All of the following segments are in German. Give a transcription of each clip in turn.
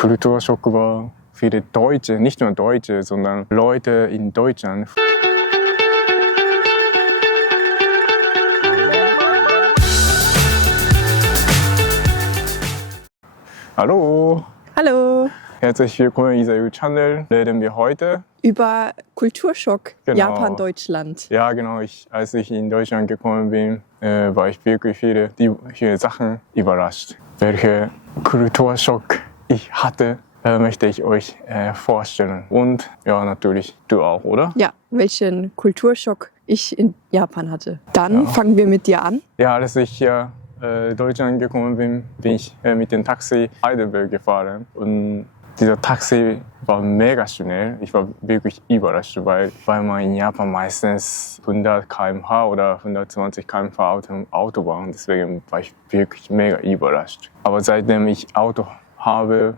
Kulturschock war für Deutsche, nicht nur Deutsche, sondern Leute in Deutschland. Hallo! Hallo! Herzlich willkommen in diesem Channel. Reden wir heute über Kulturschock, Genau. Japan, Deutschland. Ja, genau. Als ich in Deutschland gekommen bin, war ich wirklich viele Sachen überrascht. Welche Kulturschock ich hatte, möchte ich euch vorstellen. Und ja, natürlich du auch, oder? Ja, welchen Kulturschock ich in Japan hatte. Dann fangen wir mit dir an. Ja, als ich hier Deutschland gekommen bin, bin ich mit dem Taxi Heidelberg gefahren. Und dieser Taxi war mega schnell. Ich war wirklich überrascht, weil man in Japan meistens 100 km/h oder 120 km/h auf der Autobahn. Deswegen war ich wirklich mega überrascht. Aber seitdem ich Auto habe,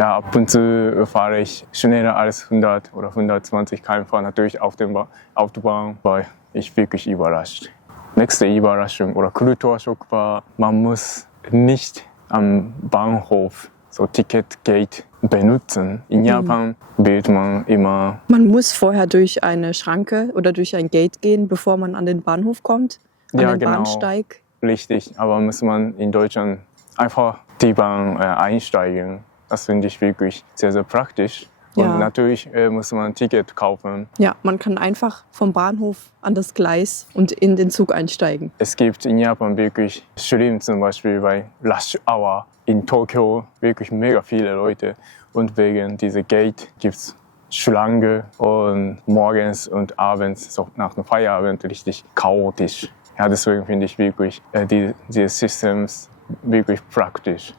ab und zu fahre ich schneller als 100 oder 120 km/h. Natürlich auf der Autobahn war ich wirklich überrascht. Nächste Überraschung oder Kulturschock war, man muss nicht am Bahnhof so Ticketgate benutzen. In Japan wird man immer... Man muss vorher durch eine Schranke oder durch ein Gate gehen, bevor man an den Bahnhof kommt, an den Bahnsteig. Richtig, aber muss man in Deutschland einfach die Bahn einsteigen. Das finde ich wirklich sehr, sehr praktisch. Und natürlich muss man ein Ticket kaufen. Ja, man kann einfach vom Bahnhof an das Gleis und in den Zug einsteigen. Es gibt in Japan wirklich schlimm, zum Beispiel bei Rush Hour in Tokio wirklich mega viele Leute. Und wegen dieser Gate gibt es Schlange und morgens und abends, so nach dem Feierabend, richtig chaotisch. Ja, deswegen finde ich wirklich diese Systems wirklich praktisch.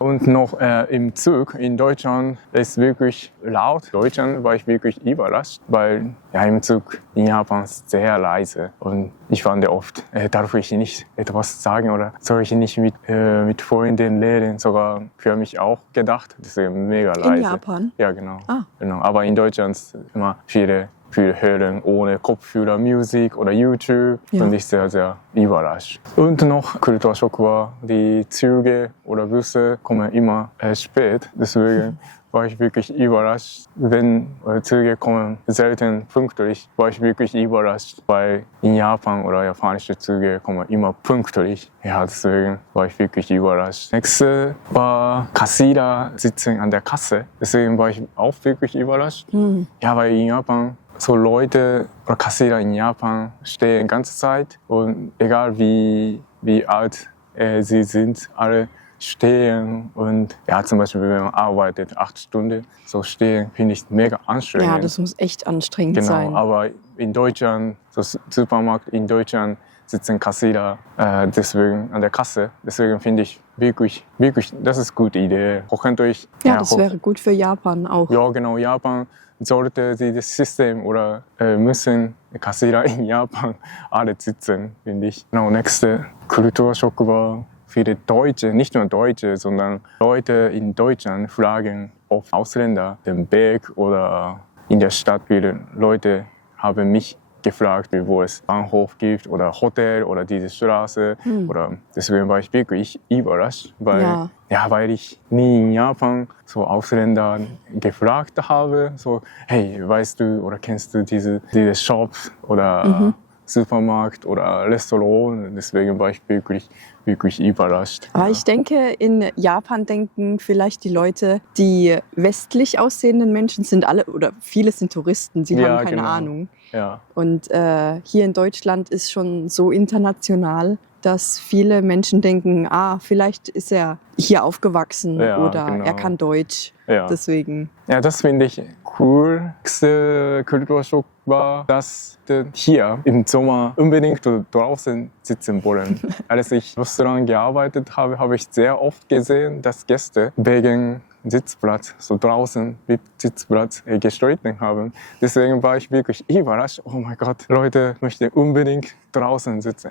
Und noch im Zug in Deutschland ist wirklich laut. In Deutschland war ich wirklich überrascht, weil im Zug in Japan ist sehr leise. Und ich fand oft, darf ich nicht etwas sagen oder soll ich nicht mit Freunden reden? Sogar für mich auch gedacht. Deswegen mega leise. In Japan? Ja, genau. Ah. Genau. Aber in Deutschland ist immer viele hören ohne Kopfhörer Musik oder YouTube. Und ich sehr, sehr überrascht. Und noch Kulturschock war, die Züge oder Busse kommen immer spät. Deswegen war ich wirklich überrascht. Wenn Züge kommen selten pünktlich, war ich wirklich überrascht, weil in Japan oder japanische Züge kommen immer pünktlich. Ja, deswegen war ich wirklich überrascht. Nächste war Kassierer sitzen an der Kasse. Deswegen war ich auch wirklich überrascht. Ja, weil in Japan so Leute oder Kassierer in Japan stehen die ganze Zeit und egal wie alt sie sind, alle stehen und zum Beispiel wenn man arbeitet 8 Stunden, so stehen finde ich mega anstrengend. Ja, das muss echt anstrengend sein. Genau, aber in Deutschland, so Supermarkt in Deutschland sitzen Kassierer deswegen an der Kasse. Deswegen finde ich wirklich, das ist eine gute Idee. Hoffentlich. Ja, das wäre gut für Japan auch. Ja, genau, Japan sollte das System oder müssen Kassierer in Japan alle sitzen, finde ich. Genau, nächste Kulturschock war für die Deutsche, nicht nur Deutsche, sondern Leute in Deutschland fragen oft Ausländer den Weg oder in der Stadt. Viele Leute haben mich gefragt, wo es Bahnhof gibt oder Hotel oder diese Straße. Oder deswegen war ich wirklich überrascht, weil ich nie in Japan so Ausländer gefragt habe, so hey, weißt du oder kennst du diese Shop oder Supermarkt oder Restaurant. Deswegen war ich wirklich überrascht. Aber ich denke, in Japan denken vielleicht die Leute, die westlich aussehenden Menschen sind alle oder viele sind Touristen, sie haben keine Ahnung. Ja. Und hier in Deutschland ist schon so international, dass viele Menschen denken, vielleicht ist er hier aufgewachsen oder er kann Deutsch. Ja. Deswegen. Ja, das finde ich cool. Der Kulturschock war, dass hier im Sommer unbedingt draußen sitzen wollen. Als ich im Restaurant gearbeitet habe, habe ich sehr oft gesehen, dass Gäste wegen Sitzplatz, so draußen mit Sitzplatz gestritten haben. Deswegen war ich wirklich überrascht. Oh mein Gott, Leute möchten unbedingt draußen sitzen.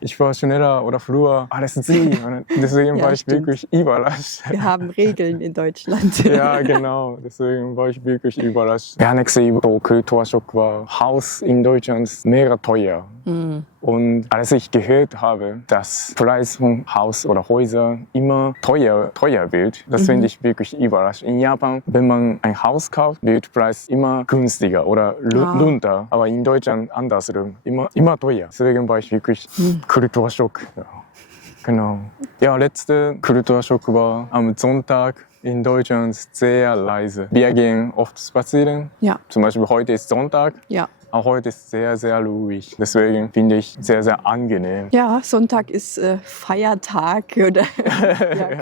Ich war schneller oder früher als sie. Und deswegen Ja, war ich stimmt. wirklich überrascht. Wir haben Regeln in Deutschland. Ja, genau. Deswegen war ich wirklich überrascht. Der nächste Kulturschock war, Haus in Deutschland ist mega teuer. Und als ich gehört habe, dass Preis von Haus oder Häuser immer teuer wird, das finde ich wirklich überraschend. In Japan, wenn man ein Haus kauft, wird Preis immer günstiger oder runter. Aber in Deutschland andersrum, immer teuer. Deswegen war ich wirklich Kulturschock. Ja. Genau. Ja, letzte Kulturschock war am Sonntag in Deutschland sehr leise. Wir gehen oft spazieren. Ja. Zum Beispiel heute ist Sonntag. Ja. Auch heute ist sehr, sehr ruhig. Deswegen finde ich sehr, sehr angenehm. Ja, Sonntag ist Feiertag oder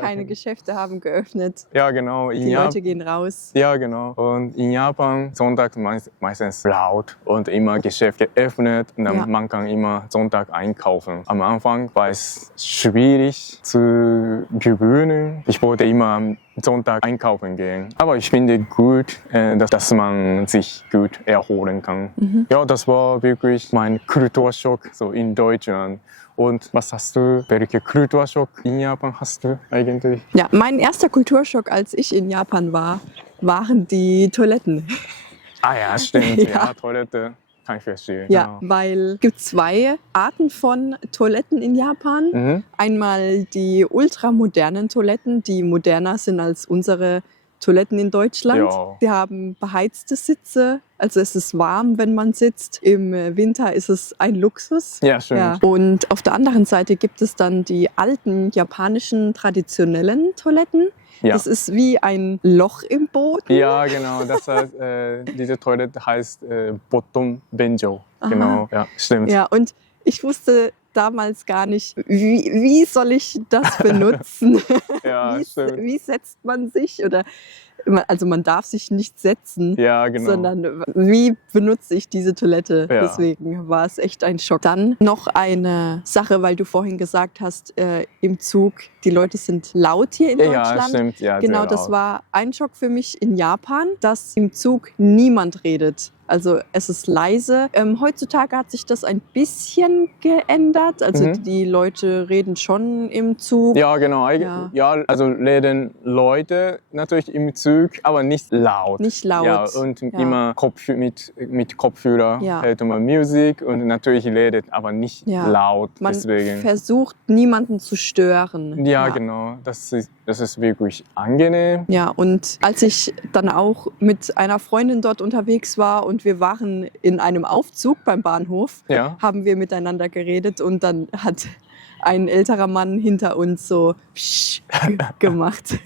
keine Geschäfte haben geöffnet. Ja, genau. Die Leute gehen raus. Ja, genau. Und in Japan Sonntag meistens laut und immer Geschäfte geöffnet. Und dann man kann immer Sonntag einkaufen. Am Anfang war es schwierig zu gewöhnen. Ich wollte immer am Sonntag einkaufen gehen. Aber ich finde gut, dass man sich gut erholen kann. Ja, das war wirklich mein Kulturschock so in Deutschland. Und was hast du? Welche Kulturschock in Japan hast du eigentlich? Ja, mein erster Kulturschock, als ich in Japan war, waren die Toiletten. Ah ja, stimmt. Ja, Toilette. Kann ich verstehen. Ja, genau. weil es gibt zwei Arten von Toiletten in Japan. Einmal die ultramodernen Toiletten, die moderner sind als unsere Toiletten in Deutschland. Ja. Die haben beheizte Sitze, also es ist warm, wenn man sitzt. Im Winter ist es ein Luxus. Ja, stimmt. Ja. Und auf der anderen Seite gibt es dann die alten japanischen traditionellen Toiletten. Ja. Das ist wie ein Loch im Boden. Ja, genau. Das heißt, diese Toilette heißt Bottom Benjo. Genau, ja, stimmt. Ja, und ich wusste damals gar nicht, wie soll ich das benutzen? Ja, stimmt. Wie setzt man sich? Oder also man darf sich nicht setzen, Ja, genau. sondern wie benutze ich diese Toilette? Ja. Deswegen war es echt ein Schock. Dann noch eine Sache, weil du vorhin gesagt hast, im Zug, die Leute sind laut hier in Deutschland. Ja, stimmt. Ja, genau, sehr das laut. war ein Schock für mich in Japan, dass im Zug niemand redet. Also es ist leise. Heutzutage hat sich das ein bisschen geändert. Also die Leute reden schon im Zug. Ja, genau. Ja, also reden Leute natürlich im Zug, aber nicht laut. Nicht laut. Ja, und immer mit Kopfhörer hört man Musik und natürlich redet, aber nicht laut. Man Deswegen. versucht, niemanden zu stören. Ja, genau. Das ist wirklich angenehm. Ja, und als ich dann auch mit einer Freundin dort unterwegs war und wir waren in einem Aufzug beim Bahnhof, haben wir miteinander geredet und dann hat ein älterer Mann hinter uns so psch gemacht.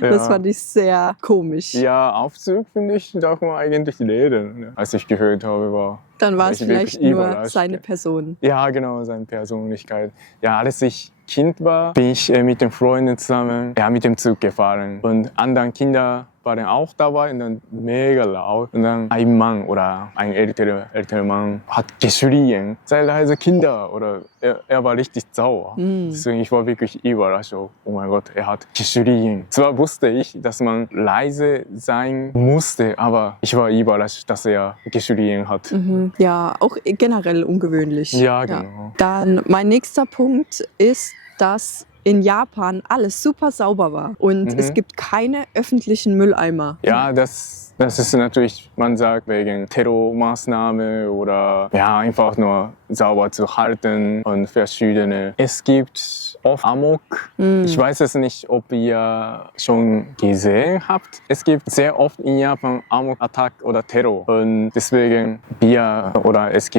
Das fand ich sehr komisch. Ja, Aufzug finde ich, darf man eigentlich reden. Als ich gehört habe, dann war es vielleicht nur seine Person. Ja, genau, seine Persönlichkeit. Ja, als ich Kind war, bin ich mit den Freunden zusammen mit dem Zug gefahren. Und andere Kinder waren auch dabei und dann mega laut. Und dann ein Mann oder ein älterer Mann hat geschrien, sei leise Kinder. Oder er war richtig sauer. Deswegen ich war wirklich überrascht. Oh mein Gott, er hat geschrien. Zwar wusste ich, dass man leise sein musste, aber ich war überrascht, dass er geschrien hat. Ja, auch generell ungewöhnlich. Ja, genau. Dann mein nächster Punkt ist, dass in Japan alles super sauber war und es gibt keine öffentlichen Mülleimer. Ja, das ist natürlich, man sagt, wegen Terrormaßnahmen oder einfach nur sauber zu halten und verschiedene. Es gibt oft Amok. Ich weiß es nicht, ob ihr schon gesehen habt. Es gibt sehr oft in Japan Amok-Attack oder Terror und deswegen es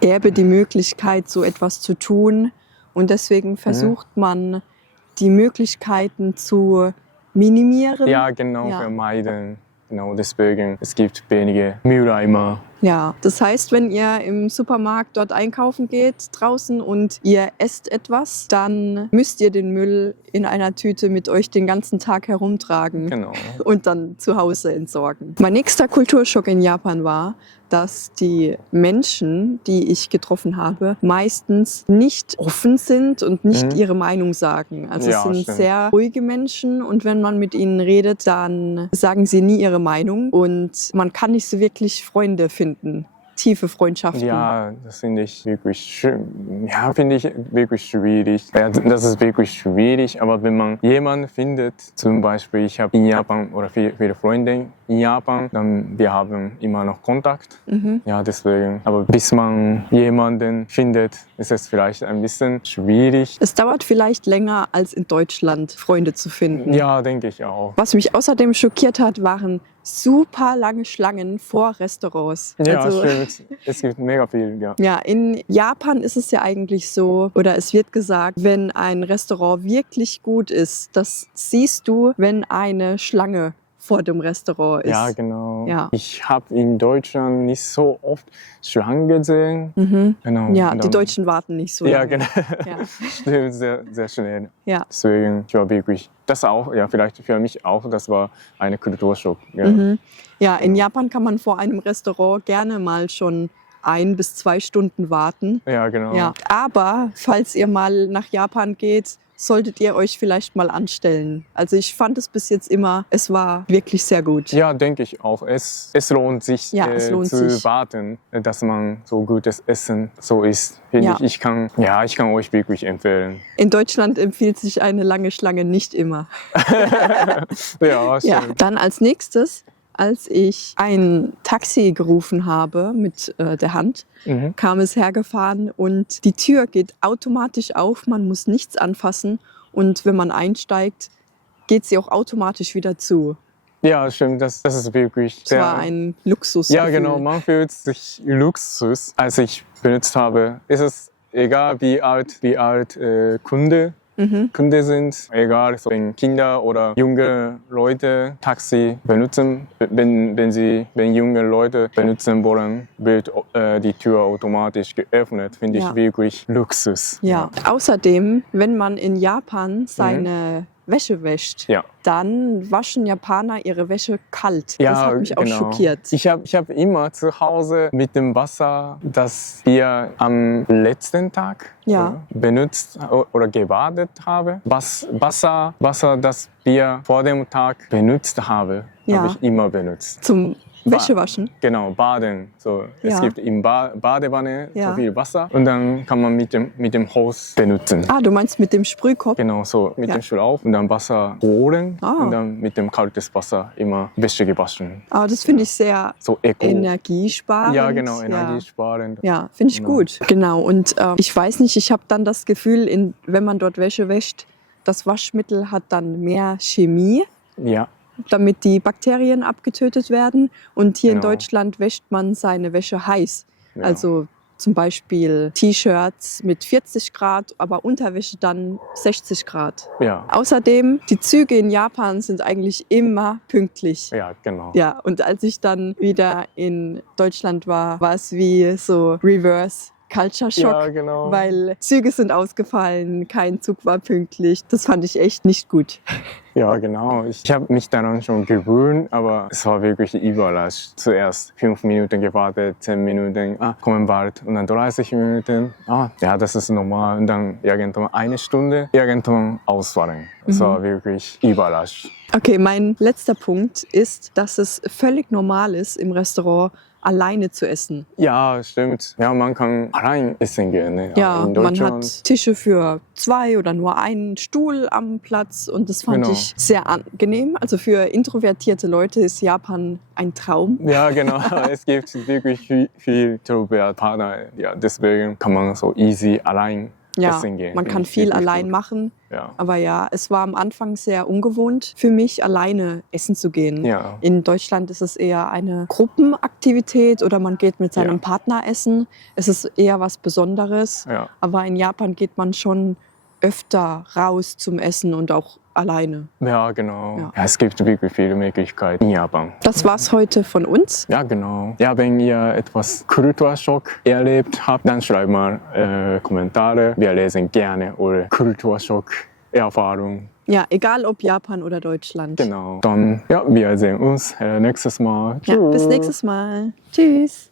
gäbe die Möglichkeit, so etwas zu tun. Und deswegen versucht man, die Möglichkeiten zu minimieren. Ja, genau, vermeiden. Genau, deswegen, es gibt wenige Mülleimer. Ja, das heißt, wenn ihr im Supermarkt dort einkaufen geht draußen und ihr esst etwas, dann müsst ihr den Müll in einer Tüte mit euch den ganzen Tag herumtragen. Genau. Und dann zu Hause entsorgen. Mein nächster Kulturschock in Japan war, dass die Menschen, die ich getroffen habe, meistens nicht offen sind und nicht ihre Meinung sagen. Also es sind sehr ruhige Menschen und wenn man mit ihnen redet, dann sagen sie nie ihre Meinung und man kann nicht so wirklich Freunde finden. tiefe Freundschaften. Ja, das finde ich wirklich schön. Ja, finde ich wirklich schwierig. Ja, das ist wirklich schwierig, aber wenn man jemanden findet, zum Beispiel ich habe in Japan oder viele Freunde in Japan, dann wir haben immer noch Kontakt. Ja, deswegen. Aber bis man jemanden findet, ist es vielleicht ein bisschen schwierig. Es dauert vielleicht länger als in Deutschland, Freunde zu finden. Ja, denke ich auch. Was mich außerdem schockiert hat, waren super lange Schlangen vor Restaurants. Ja, also, stimmt. Es gibt mega viel, ja. Ja, in Japan ist es ja eigentlich so, oder es wird gesagt, wenn ein Restaurant wirklich gut ist, das siehst du, wenn eine Schlange vor dem Restaurant ist. Ja, genau. Ja. Ich habe in Deutschland nicht so oft Schlangen gesehen. Genau. Ja, Und die dann- Deutschen warten nicht so Ja, lange. genau. Ja. Stimmt, sehr, sehr schnell. Ja. Deswegen, ich war wirklich, das auch, ja, vielleicht für mich auch, das war eine Kulturschock. Ja, Ja, in Japan kann man vor einem Restaurant gerne mal schon 1 bis 2 Stunden warten. ja genau. Ja, aber falls ihr mal nach Japan geht, solltet ihr euch vielleicht mal anstellen. Also ich fand es bis jetzt immer, es war wirklich sehr gut. Ja, denke ich auch. Es lohnt sich Ja, es lohnt zu sich. warten, dass man so gutes Essen so isst. Finde Ja. ich kann euch wirklich empfehlen. In Deutschland empfiehlt sich eine lange Schlange nicht immer. Ja, Ja, stimmt. dann als nächstes, als ich ein Taxi gerufen habe mit der Hand, kam es hergefahren und die Tür geht automatisch auf, man muss nichts anfassen und wenn man einsteigt, geht sie auch automatisch wieder zu. Ja, stimmt. Das ist wirklich Es war ein Luxus. Ja, genau. Man fühlt sich Luxus. Als ich benutzt habe, ist es egal, wie alt Kunde sind, egal, so wenn Kinder oder junge Leute Taxi benutzen, wenn junge Leute benutzen wollen, wird die Tür automatisch geöffnet. Finde ich Ja. wirklich Luxus. Ja. Außerdem, wenn man in Japan seine Wäsche wäscht, Ja. dann waschen Japaner ihre Wäsche kalt. Ja, das hat mich auch genau. schockiert. Ich hab immer zu Hause mit dem Wasser, das wir am letzten Tag Ja. benutzt oder gebadet haben. Wasser, das wir vor dem Tag benutzt haben, Ja. habe ich immer benutzt. Zum Wäschewaschen. Genau, baden. So, Ja. Es gibt in Badewanne Ja. so viel Wasser und dann kann man mit dem Hose benutzen. Ah, du meinst mit dem Sprühkopf? Genau, so mit Ja. dem Schlauch und dann Wasser holen Ah. und dann mit dem kaltes Wasser immer Wäsche gewaschen. Aber das finde ich sehr So eco. energiesparend. Ja, genau, energiesparend. Ja, finde ich Genau. gut. Genau, und ich weiß nicht, ich habe dann das Gefühl, wenn man dort Wäsche wäscht, das Waschmittel hat dann mehr Chemie, Ja, damit die Bakterien abgetötet werden. Und hier in Genau. Deutschland wäscht man seine Wäsche heiß. Ja. Also zum Beispiel T-Shirts mit 40 Grad, aber Unterwäsche dann 60 Grad. ja, Außerdem, die Züge in Japan sind eigentlich immer pünktlich. ja, genau. Ja, und als ich dann wieder in Deutschland war, war es wie so Reverse Culture Shock, Ja, genau. weil Züge sind ausgefallen, kein Zug war pünktlich. Das fand ich echt nicht gut. Ja, genau. Ich habe mich daran schon gewöhnt, aber es war wirklich überrascht. Zuerst 5 Minuten gewartet, 10 Minuten, kommen bald und dann 30 Minuten. Ja, das ist normal. Und dann irgendwann 1 Stunde, irgendwann ausfallen. Es war wirklich überrascht. Okay, mein letzter Punkt ist, dass es völlig normal ist, im Restaurant alleine zu essen. Ja, stimmt. Ja, man kann allein essen gehen. Ne? Ja, Aber in man Deutschland, hat Tische für 2 oder nur einen Stuhl am Platz und das fand Genau. ich sehr angenehm. Also für introvertierte Leute ist Japan ein Traum. Ja, genau. Es gibt wirklich viel Partner. Ja, deswegen kann man so easy allein Ja, essen gehen. man Finde kann ich viel wirklich allein gut. machen. Ja. Aber ja, es war am Anfang sehr ungewohnt für mich, alleine essen zu gehen. Ja. In Deutschland ist es eher eine Gruppenaktivität oder man geht mit seinem Ja. Partner essen. Es ist eher was Besonderes. Ja. Aber in Japan geht man schon öfter raus zum Essen und auch alleine. Ja, genau. Ja. Ja, es gibt wirklich viele Möglichkeiten in Japan. Das war's heute von uns. Ja, genau. Ja, wenn ihr etwas Kulturschock erlebt habt, dann schreibt mal Kommentare. Wir lesen gerne eure Kulturschock-Erfahrung. Ja, egal ob Japan oder Deutschland. Genau. Dann, ja, wir sehen uns nächstes Mal. Ja, bis Tschüss. nächstes Mal. Tschüss.